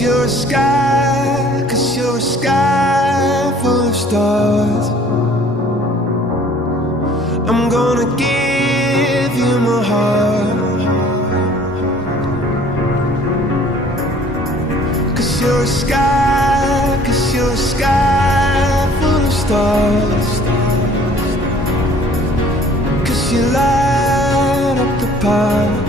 you're a sky, 'cause you're a sky full of stars. I'm gonna give you my heart, 'cause you're a sky, 'cause you're a sky full of stars. 'Cause you light up the path.